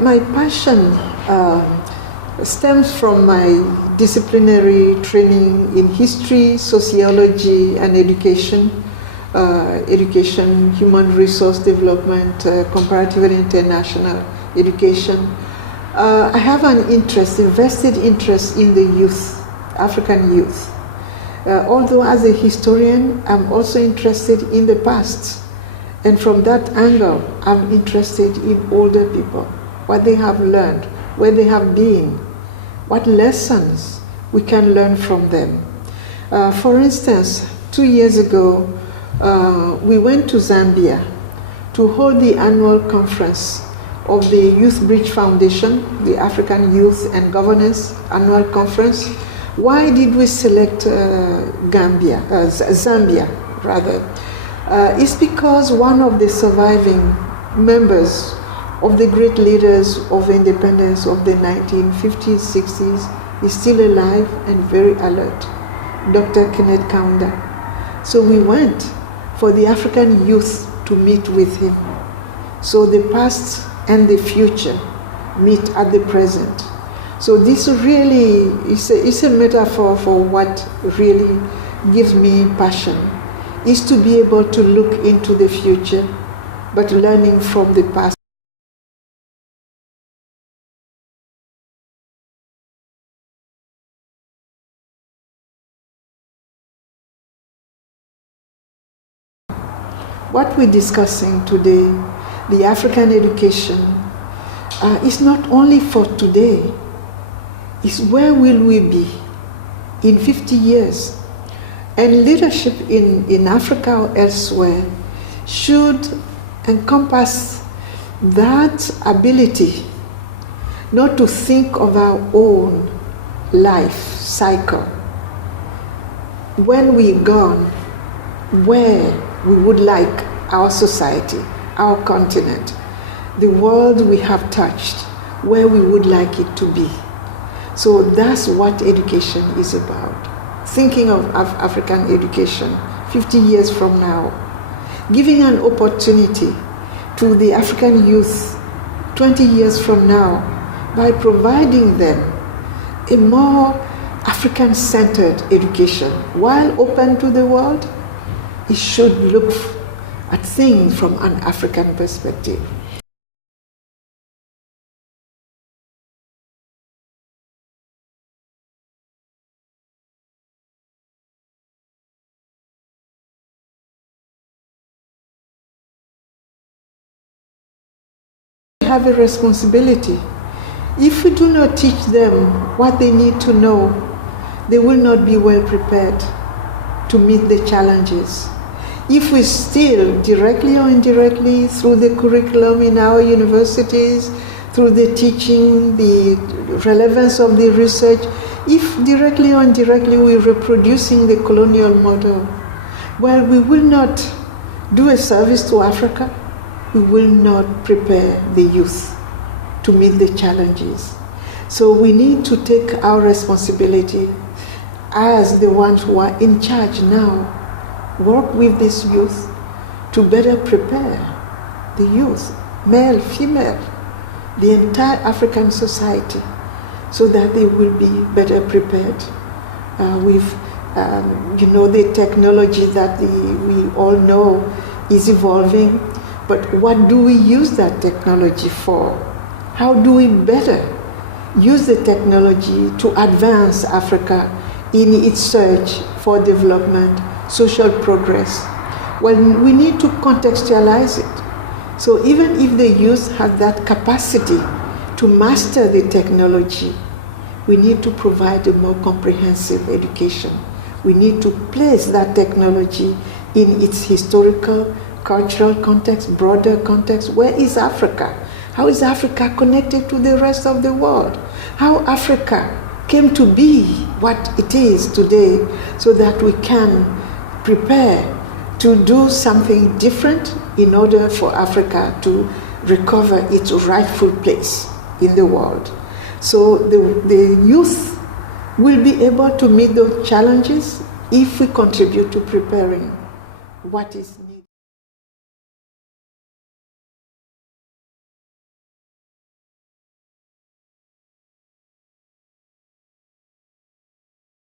My passion stems from my disciplinary training in history, sociology, and education, human resource development, comparative and international education. I have an interest, invested interest in the youth, African youth. Although as a historian, I'm also interested in the past. And from that angle, I'm interested in older people, what they have learned, where they have been, what lessons we can learn from them. For instance, 2 years ago, we went to Zambia to hold the annual conference of the Youth Bridge Foundation, the African Youth and Governance Annual Conference. Why did we select Zambia? It's because one of the surviving members of the great leaders of independence of the 1950s, 60s is still alive and very alert, Dr. Kenneth Kaunda. So we went for the African youth to meet with him. So the past and the future meet at the present. So this really is a metaphor for what really gives me passion, is to be able to look into the future, but learning from the past. What we're discussing today, the African education, is not only for today, it's where will we be in 50 years. And leadership in Africa or elsewhere should encompass that ability not to think of our own life cycle. When we're gone, where we would like our society, our continent, the world we have touched, where we would like it to be. So that's what education is about. Thinking of African education 50 years from now, giving an opportunity to the African youth 20 years from now by providing them a more African-centered education. While open to the world, it should look at things from an African perspective. We have a responsibility. If we do not teach them what they need to know, they will not be well prepared to meet the challenges. If we still, directly or indirectly, through the curriculum in our universities, through the teaching, the relevance of the research, if directly or indirectly we're reproducing the colonial model, well, we will not do a service to Africa. We will not prepare the youth to meet the challenges. So we need to take our responsibility as the ones who are in charge now, work with this youth to better prepare the youth, male, female, the entire African society, so that they will be better prepared with, the technology that we all know is evolving. But what do we use that technology for? How do we better use the technology to advance Africa in its search for development, social progress? Well, we need to contextualize it. So even if the youth have that capacity to master the technology, we need to provide a more comprehensive education. We need to place that technology in its historical, cultural context, broader context. Where is Africa? How is Africa connected to the rest of the world? How Africa came to be what it is today, so that we can prepare to do something different in order for Africa to recover its rightful place in the world. So the youth will be able to meet those challenges if we contribute to preparing what is